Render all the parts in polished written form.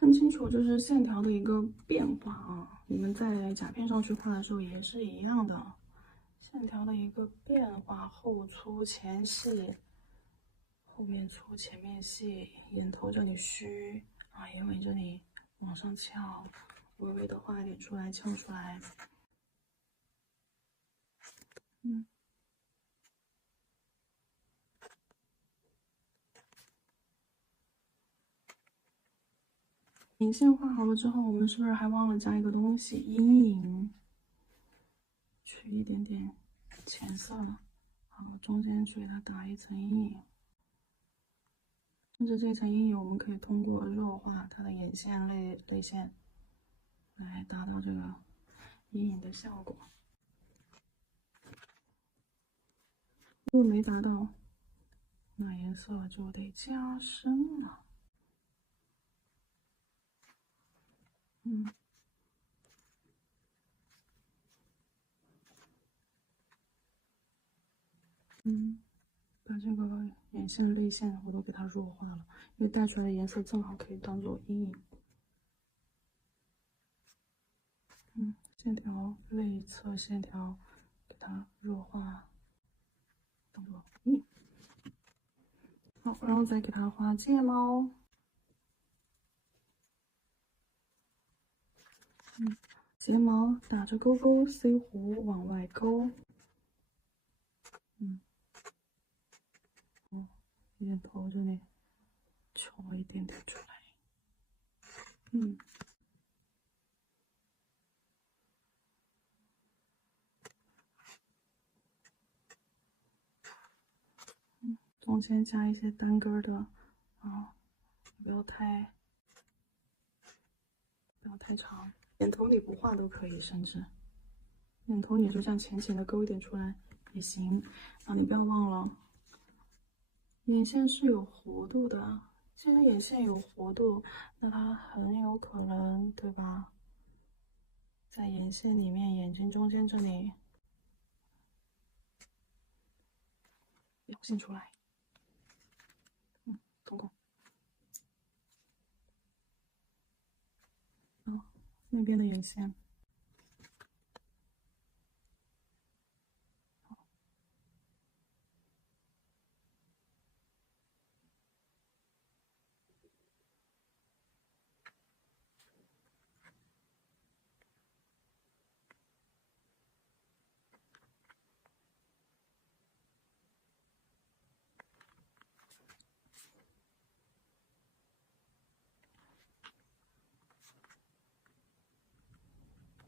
更清楚就是线条的一个变化啊。你们在甲片上去画的时候也是一样的，线条的一个变化，后粗前细，后面粗前面细，眼头这里虚啊，眼尾这里往上翘，微微的画一点出来，翘出来。眼线画好了之后，我们是不是还忘了加一个东西？阴影，取一点点浅色了，好，中间去给它打一层阴影。甚至这层阴影，我们可以通过弱化它的眼线泪线，来达到这个阴影的效果。如果没达到，那颜色就得加深了。把这个眼线泪线我都给它弱化了，因为带出来的颜色正好可以当做阴影。线条内侧线条给它弱化，当做阴影。好，然后再给它画睫毛。睫毛打着勾勾，C 弧往外勾。眼头这里敲一点点出来。中间加一些单根的啊，不要太长。眼头你不画都可以，甚至眼头你就这样浅浅的勾一点出来也行。啊，你不要忘了，眼线是有弧度的。既然眼线有弧度，那它很有可能，对吧？在眼线里面，眼睛中间这里表现出来。通过。那边的眼线。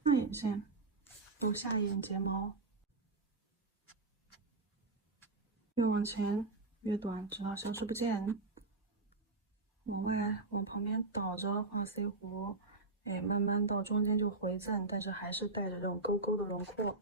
上眼线，由下眼睫毛越往前越短，直到消失不见。往外往旁边倒着画 C 弧，哎，慢慢到中间就回正，但是还是带着这种勾勾的轮廓。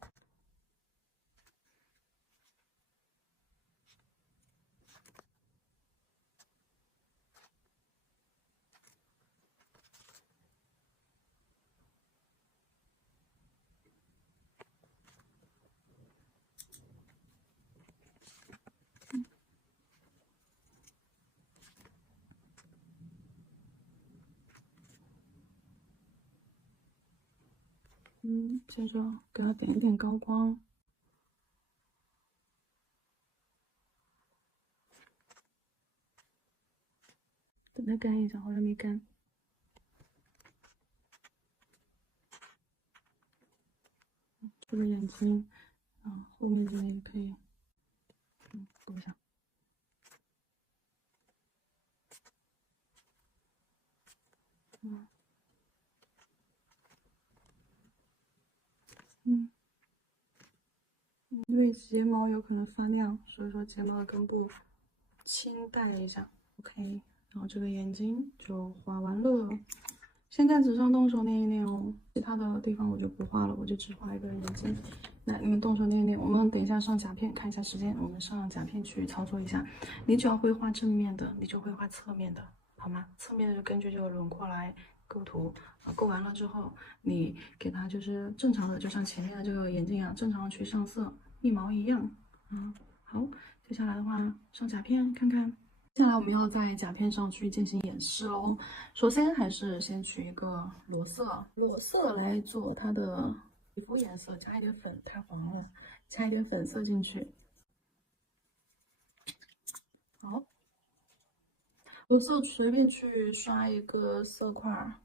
接着给它点一点高光。等它干一下，好像没干。这个眼睛，后面这里也可以，勾一下。因为睫毛有可能发亮，所以说睫毛的根部轻带一下 ，OK。然后这个眼睛就画完了。先在纸上动手练一练哦，其他的地方我就不画了，我就只画一个眼睛。来，你们动手练一练。我们等一下上甲片，看一下时间，我们上甲片去操作一下。你只要会画正面的，你就会画侧面的，好吗？侧面的就根据这个轮廓来构图。构完了之后，你给它就是正常的，就像前面的这个眼睛一样，正常的去上色，一毛一样。好，接下来的话上甲片看看。接下来我们要在甲片上去进行演示喽。首先还是先取一个裸色来做它的皮肤颜色，加一点粉，太黄了，加一点粉色进去。好，裸色随便去刷一个色块儿，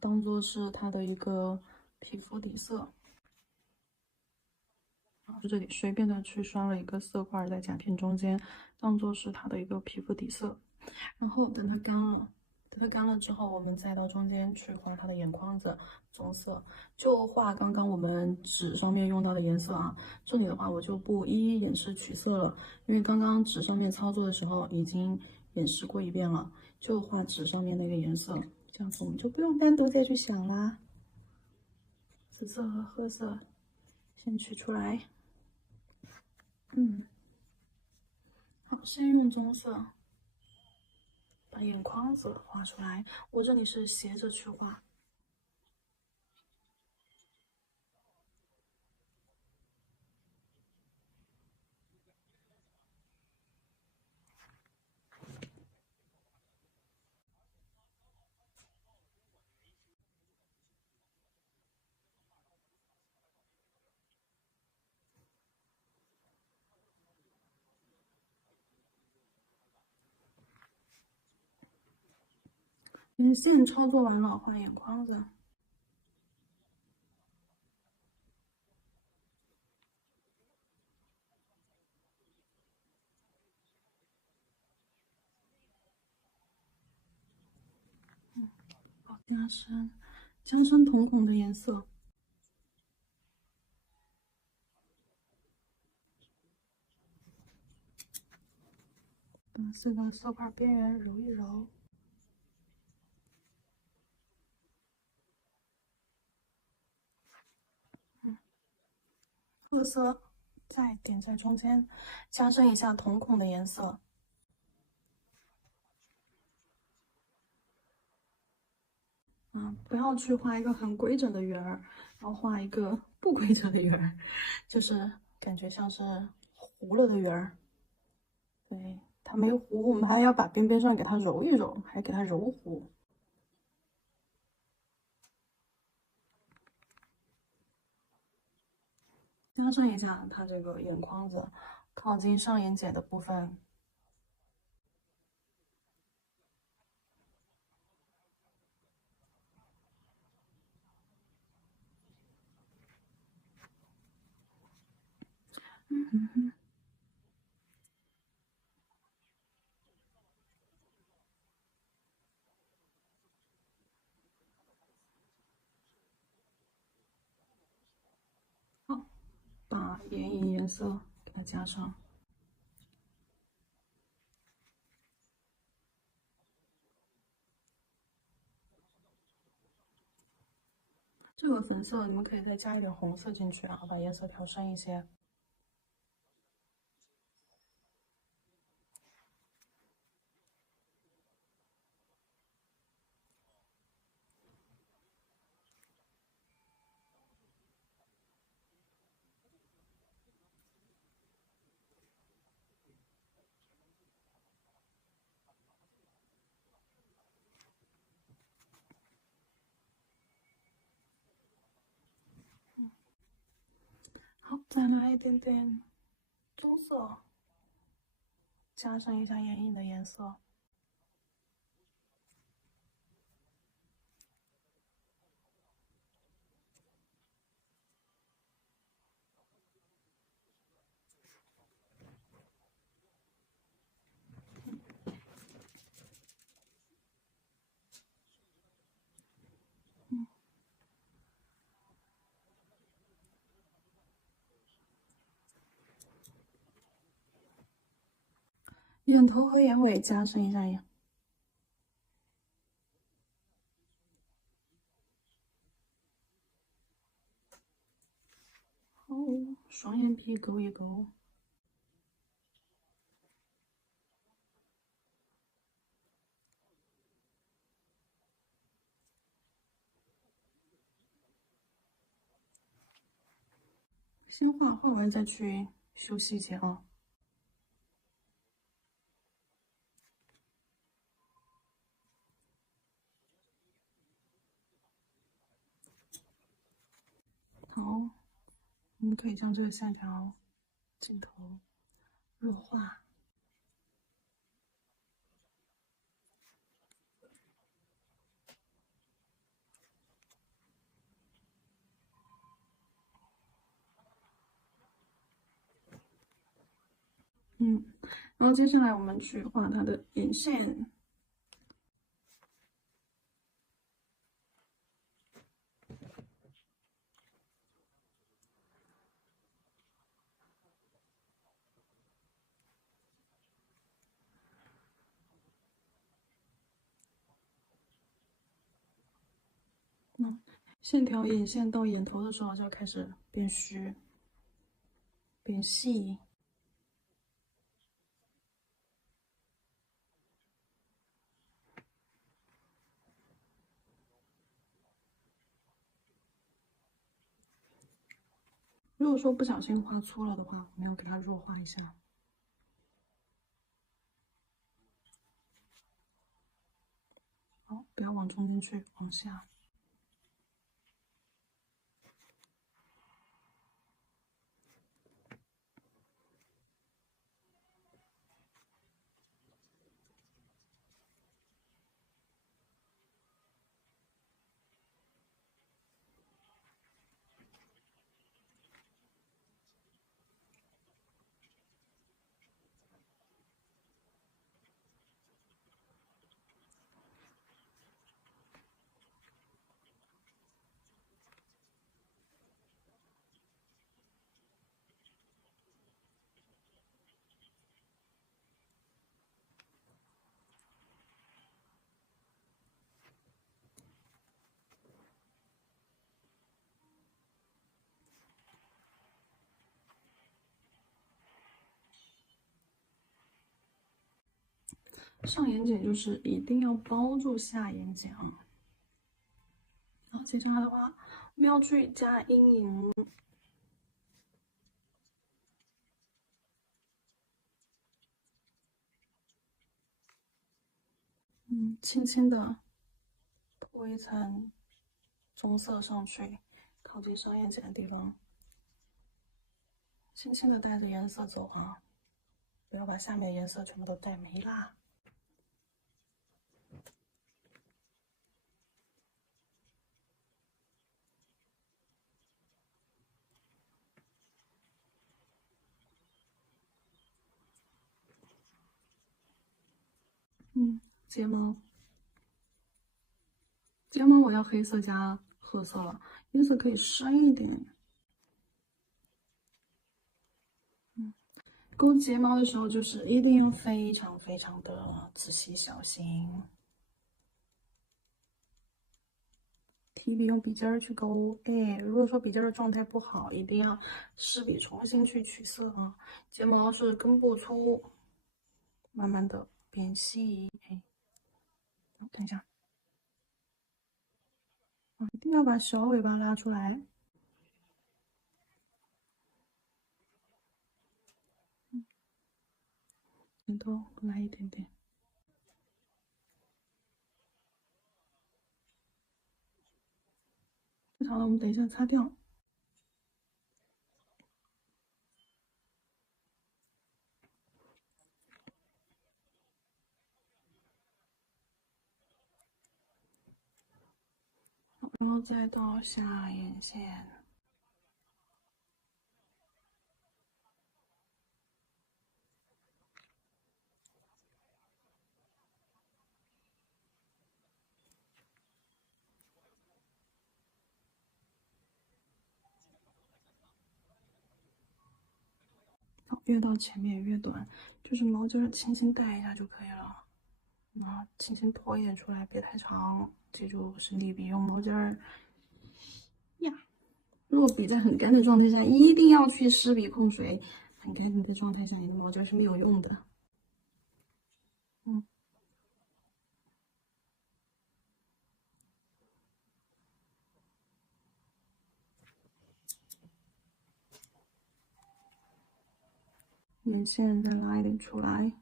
当做是它的一个皮肤底色。就这里随便的去刷了一个色块在甲片中间，当做是它的一个皮肤底色。然后等它干了，等它干了之后，我们再到中间去画它的眼眶子，棕色，就画刚刚我们纸上面用到的颜色啊。这里的话我就不一一演示取色了，因为刚刚纸上面操作的时候已经演示过一遍了，就画纸上面那个颜色，这样子我们就不用单独再去想啦。紫色和褐色先取出来。好，先用棕色把眼眶子画出来。我这里是斜着去画。眼线操作完了，画眼眶子。好，加深瞳孔的颜色。把四个色块边缘揉一揉。褐色再点在中间，加深一下瞳孔的颜色。不要去画一个很规整的圆儿，然后画一个不规整的圆儿，就是感觉像是糊了的圆儿。对，它没糊，我们还要把边边上给它揉一揉，还给它揉糊。加深一下它这个眼眶子靠近上眼睑的部分。好，把眼影颜色给它加上。这个粉色你们可以再加一点红色进去，然后把颜色调深一些。好，再来一点点棕色，加深一下眼影的颜色。眼头和眼尾加深一下眼。好，双眼皮勾一勾。先画完再去修细节啊。我们可以将这个线条镜头弱化。然后接下来我们去画它的眼线。线条眼线到眼头的时候就开始变虚、变细。如果说不小心画粗了的话，我们要给它弱化一下。好，不要往中间去，往下。上眼睑就是一定要包住下眼睑啊。然后接下来的话，我们要去加阴影。轻轻的铺一层棕色上去，靠近上眼睑的地方，轻轻的带着颜色走啊，不要把下面的颜色全部都带没啦。睫毛，睫毛我要黑色加褐色了，颜色可以深一点。勾睫毛的时候，就是一定要非常非常的仔细小心。提笔用笔尖儿去勾，如果说笔尖儿的状态不好，一定要湿笔重新去取色啊。睫毛是根部粗，慢慢的变细。等一下，一定要把小尾巴拉出来。顶头来一点点。好了，我们等一下擦掉。然后再到下眼线。越到前面越短，就是毛尖轻轻带一下就可以了。轻轻拖一点出来，别太长。记住，实体笔用毛尖儿呀。如果笔在很干的状态下，一定要去湿笔控水。很干的状态下，你的毛尖是没有用的。眼线再拉一点出来，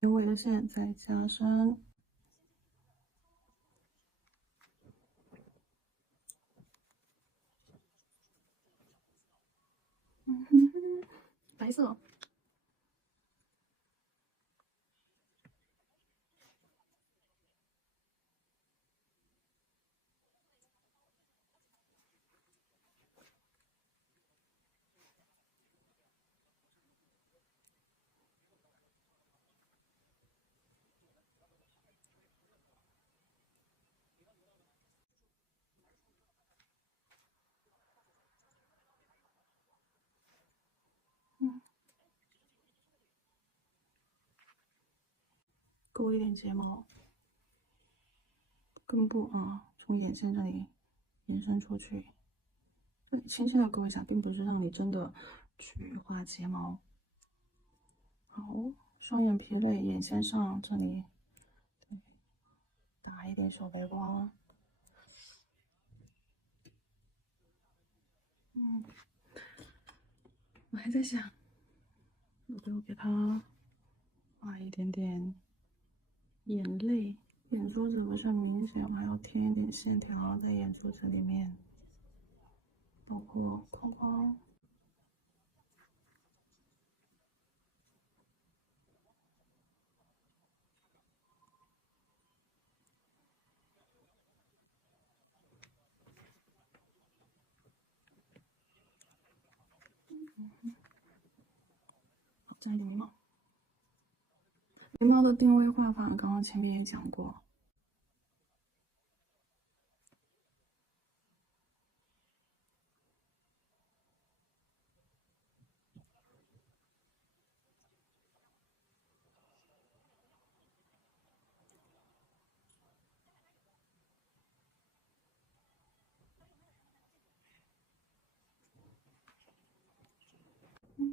眼尾的线再加深。白色。勾一点睫毛，根部啊，从眼线这里延伸出去，对，轻轻的勾一下，并不是让你真的去画睫毛。好，双眼皮类眼线上这里，对，打一点小白光啊。我还在想，要不要给它画一点点眼泪？眼珠子不是很明显，我还要添一点线条在眼珠子里面，包括框框。好，再一点眉毛。眉毛的定位画法，刚刚前面也讲过。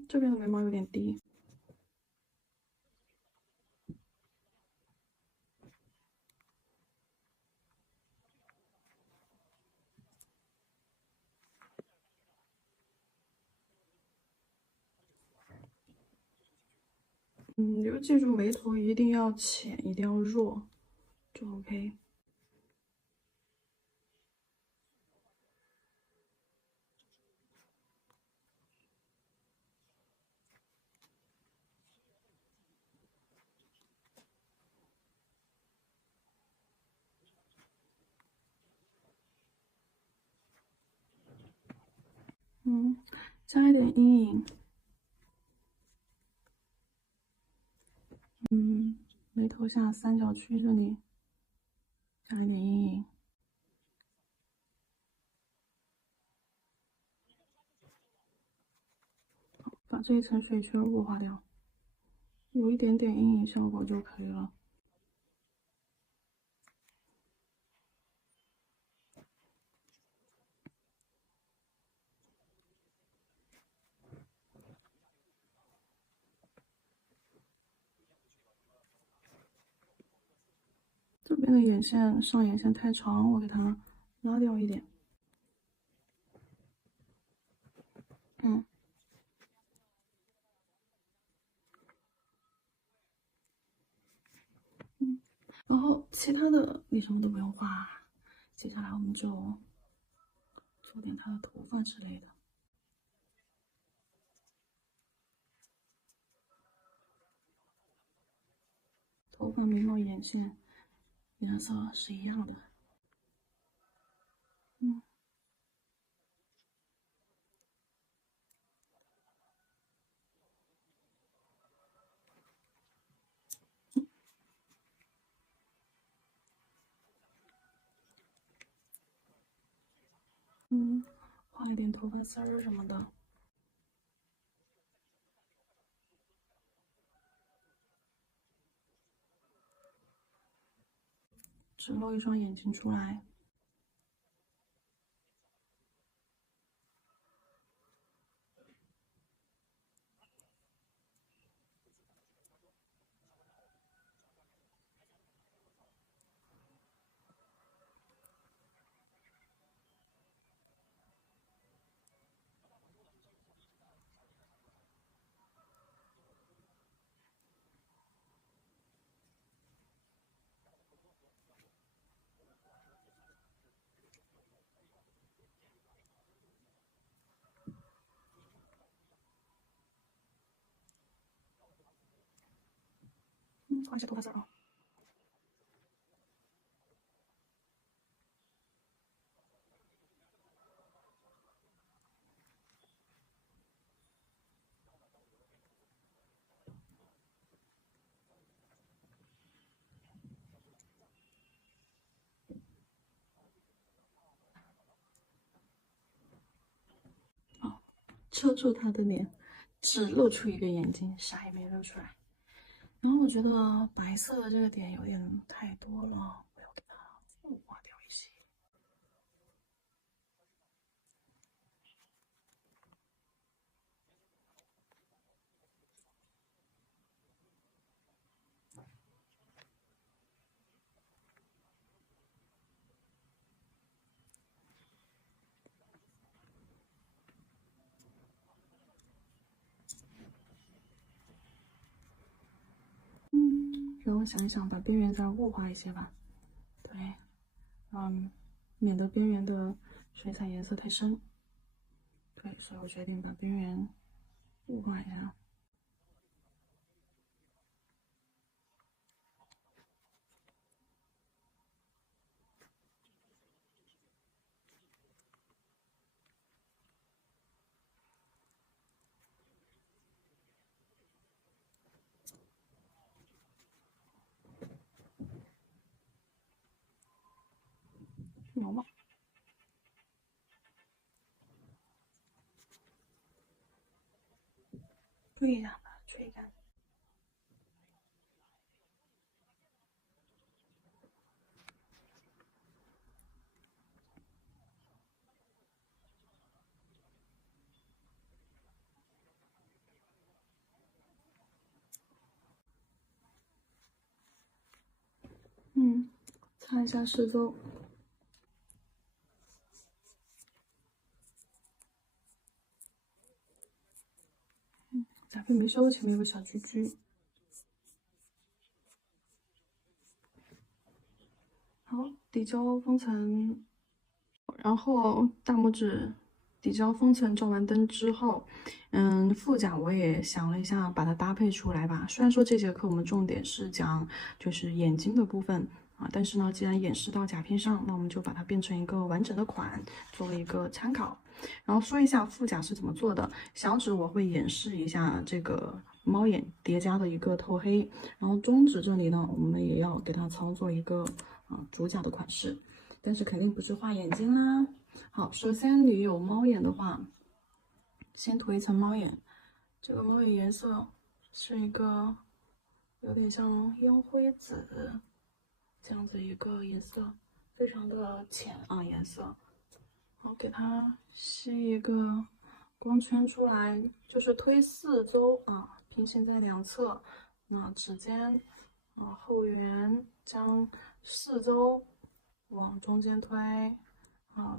这边的眉毛有点低。你就记住眉头一定要浅，一定要弱，就 OK。加一点阴影。眉头下三角区这里加一点阴影。把这一层水圈弱化掉，有一点点阴影效果就可以了。这边的眼线上眼线太长，我给它拉掉一点。然后其他的你什么都不用画，接下来我们就做点它的头发之类的。头发、眉毛、眼线颜色是一样的。画一点头发丝儿什么的。只露一双眼睛出来。画一下头发丝啊。好，遮住他的脸，只露出一个眼睛，啥也没露出来。然后我觉得白色的这个点有点太多了，我要给它雾化掉一些。让我想一想，把边缘再雾化一些吧。对，免得边缘的水彩颜色太深。对，所以我决定把边缘雾化一下。有吗？吹一下吧，吹干。擦一下四周。假发没收，前面有个小居居。好，底胶封层，然后大拇指底胶封层照完灯之后，副甲我也想了一下，把它搭配出来吧。虽然说这节课我们重点是讲就是眼睛的部分啊，但是呢，既然演示到甲片上，那我们就把它变成一个完整的款，作为一个参考。然后说一下副甲是怎么做的，小指我会演示一下这个猫眼叠加的一个透黑，然后中指这里呢，我们也要给它操作一个主甲的款式，但是肯定不是画眼睛啦。好，首先你有猫眼的话，先涂一层猫眼，这个猫眼颜色是一个有点像烟灰紫这样子一个颜色，非常的浅啊颜色。好，给它吸一个光圈出来，就是推四周啊，平行在两侧，那指尖后缘将四周往中间推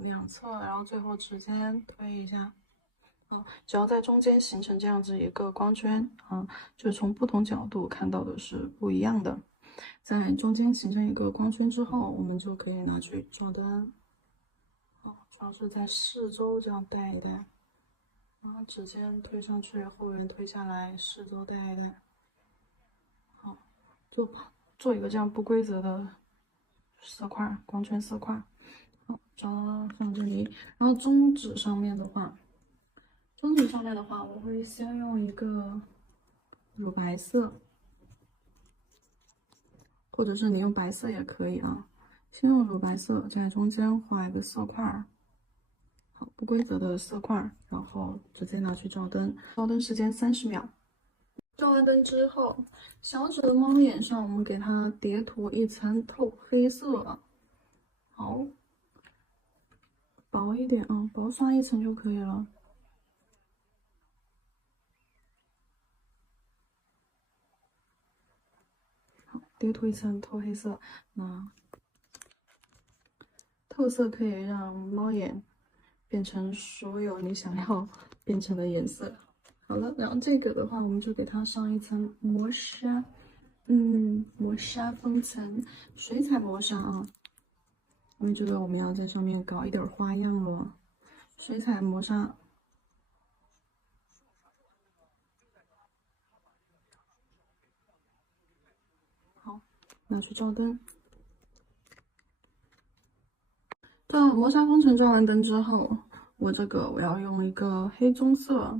两侧，然后最后指尖推一下。只要在中间形成这样子一个光圈就从不同角度看到的是不一样的。在中间形成一个光圈之后，我们就可以拿去照灯。主要是在四周这样带一带，然后指尖推上去，后缘推下来，四周带一带。好，做一个这样不规则的色块，光圈色块。好，找到了放这里。然后中指上面的话，我会先用一个乳白色，或者是你用白色也可以啊。先用乳白色在中间画一个色块，好，不规则的色块，然后直接拿去照灯，照灯时间30秒。照完灯之后，小指的猫眼上我们给它叠涂一层透黑色，好，薄一点啊，薄刷一层就可以了。好，叠涂一层透黑色，那透色可以让猫眼变成所有你想要变成的颜色。好了，然后这个的话，我们就给它上一层磨砂，磨砂封层，水彩磨砂啊。因为这个我们要在上面搞一点花样了，水彩磨砂。拿去照灯。到磨砂风尘照完灯之后，我要用一个黑棕色，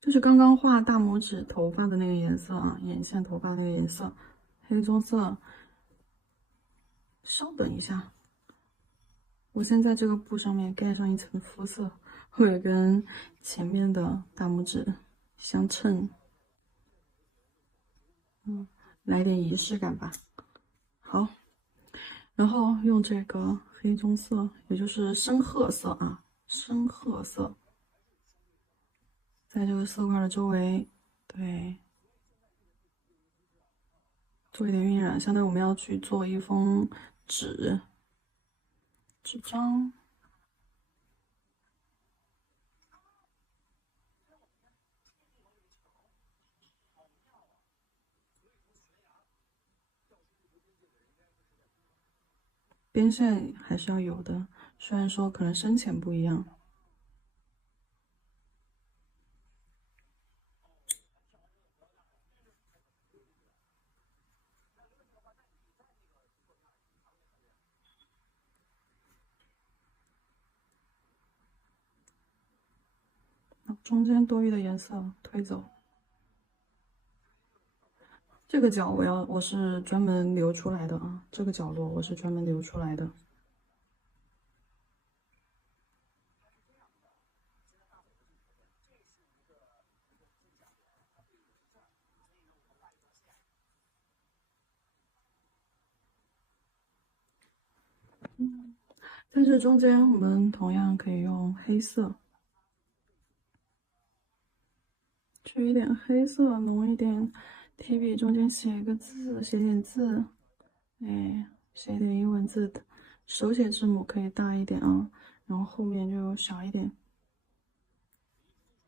就是刚刚画大拇指头发的那个颜色啊，眼线头发那个颜色，黑棕色。稍等一下，我先在这个布上面盖上一层肤色，为了跟前面的大拇指相称。来点仪式感吧。好，然后用这个黑棕色，也就是深褐色啊，深褐色，在这个色块的周围，对，做一点晕染。相当于我们要去做一封纸张。边线还是要有的，虽然说可能深浅不一样。中间多余的颜色推走。这个角我是专门留出来的啊，这个角落我是专门留出来的。在这中间，我们同样可以用黑色，去一点黑色，浓一点，提笔中间写一个字，写点字，哎，写点英文字的，手写字母可以大一点啊，然后后面就小一点。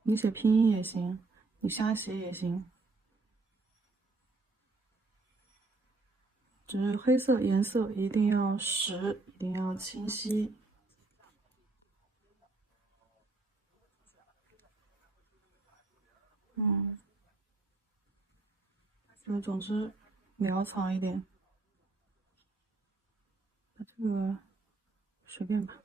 你写拼音也行，你瞎写也行，只是黑色颜色一定要实，一定要清晰。就总之潦草一点，把这个随便吧。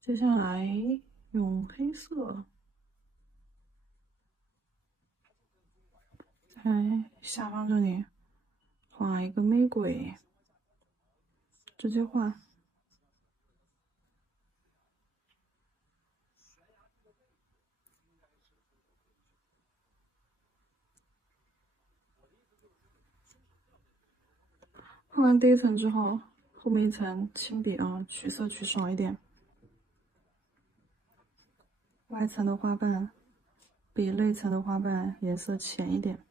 接下来用黑色在下方这里画一个玫瑰，直接画。画完第一层之后，后面一层轻笔啊，取色取少一点。外层的花瓣比内层的花瓣颜色浅一点，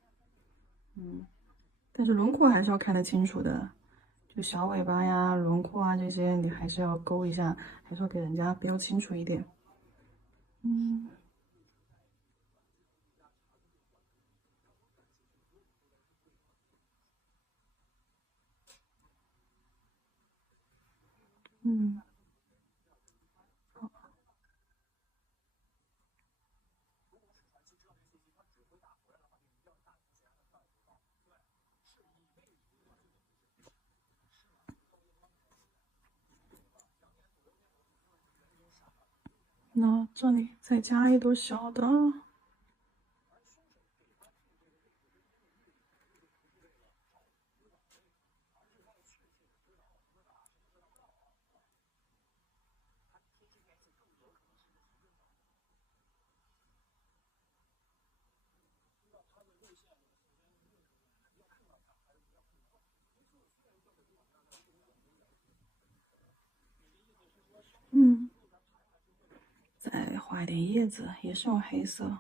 但是轮廓还是要看得清楚的。就小尾巴呀、轮廓啊这些，你还是要勾一下，还是要给人家标清楚一点。嗯，那这里再加一朵小的。嗯，再画一点叶子，也是用黑色。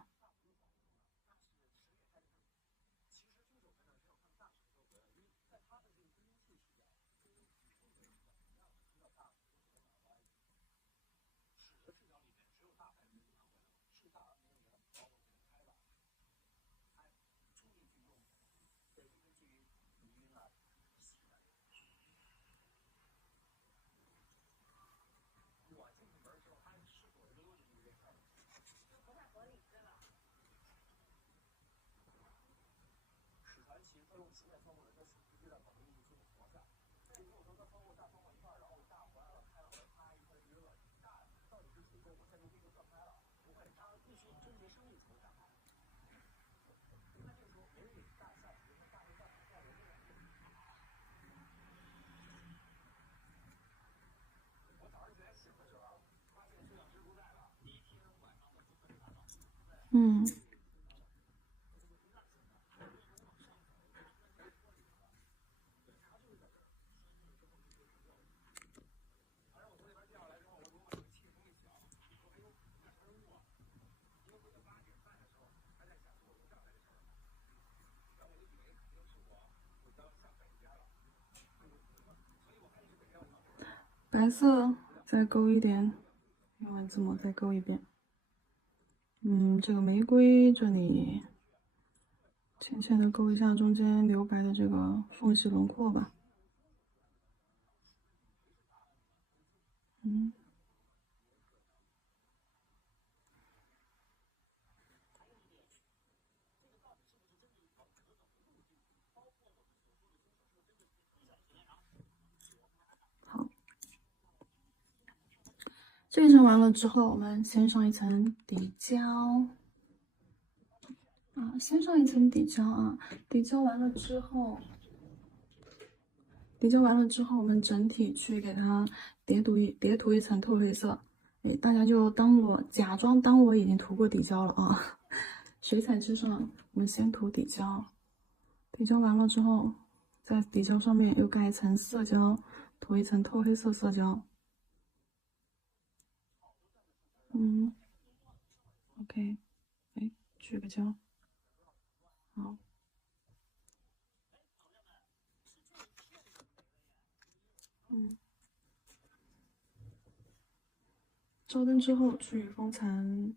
嗯，白色再勾一点，英文字母再勾一遍。这个玫瑰这里浅浅的勾一下中间留白的这个缝隙轮廓吧。好，这一层完了之后，我们先上一层底胶。先上一层底胶啊，底胶完了之后，我们整体去给它叠涂一层透黑色。大家就假装当我已经涂过底胶了啊。水彩之上，我们先涂底胶，底胶完了之后，在底胶上面又盖一层色胶，涂一层透黑色色胶。OK，聚个焦，好。照灯之后去封层，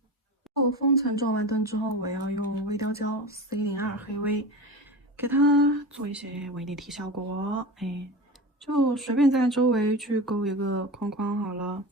封层照完灯之后，我要用微雕胶 C02黑微，给它做一些微立体效果。就随便在周围去勾一个框框好了。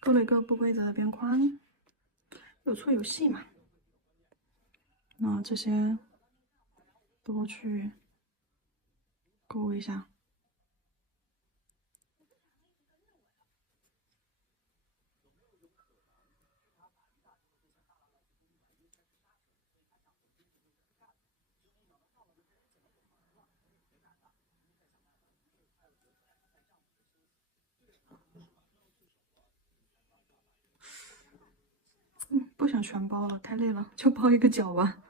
勾了一个不规则的边框，有粗有细嘛。那这些都去勾一下。不想全包了，太累了，就包一个角吧。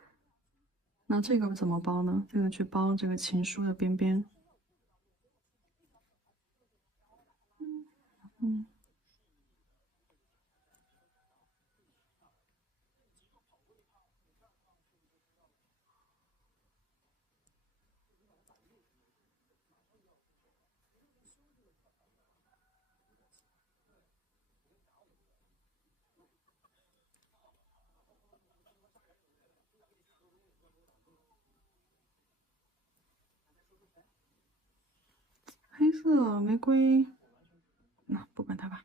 那这个怎么包呢？这个去包这个情书的边边。黑色玫瑰，那不管它吧。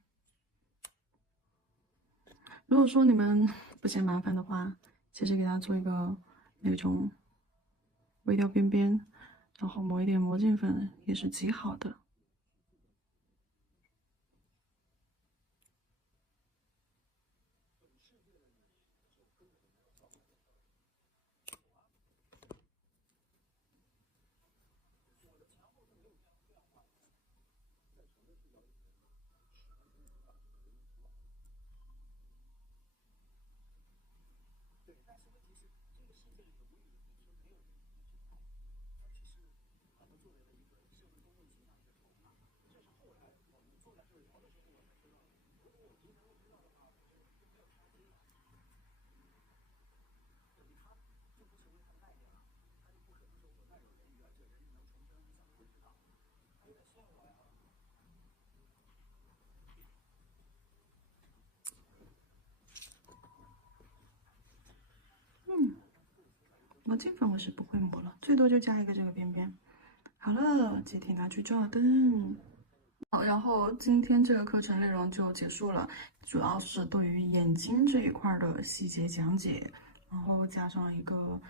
如果说你们不嫌麻烦的话，其实给它做一个那种微调边边，然后抹一点魔镜粉也是极好的。墨镜粉我是不会抹了，最多就加一个这个边边。好了，接替拿去照灯。好，然后今天这个课程内容就结束了，主要是对于眼睛这一块的细节讲解，然后加上一个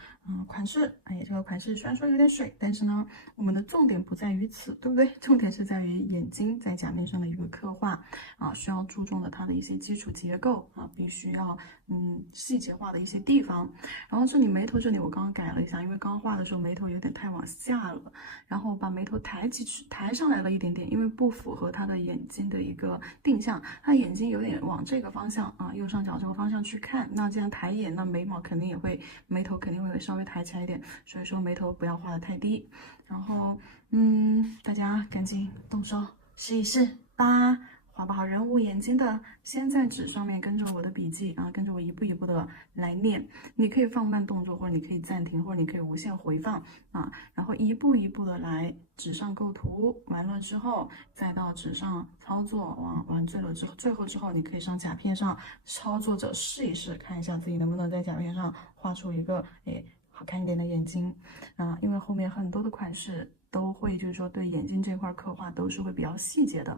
款式。哎，这个款式虽然说有点水，但是呢，我们的重点不在于此，对不对？重点是在于眼睛在甲面上的一个刻画啊，需要注重的它的一些基础结构啊，必须要细节化的一些地方。然后这里眉头这里我刚刚改了一下，因为刚画的时候眉头有点太往下了，然后把眉头抬上来了一点点，因为不符合他的眼睛的一个定向，他眼睛有点往这个方向啊，右上角这个方向去看，那这样抬眼，那眉头肯定会稍微抬起来一点，所以说眉头不要画的太低。然后大家赶紧动手试一试吧。画不好人物眼睛的，先在纸上面跟着我的笔记啊，跟着我一步一步的来念。你可以放慢动作，或者你可以暂停，或者你可以无限回放啊，然后一步一步的来，纸上构图完了之后，再到纸上操作，完最后之后，你可以上甲片上操作着试一试，看一下自己能不能在甲片上画出一个好看一点的眼睛啊，因为后面很多的款式都会就是说对眼睛这块刻画都是会比较细节的。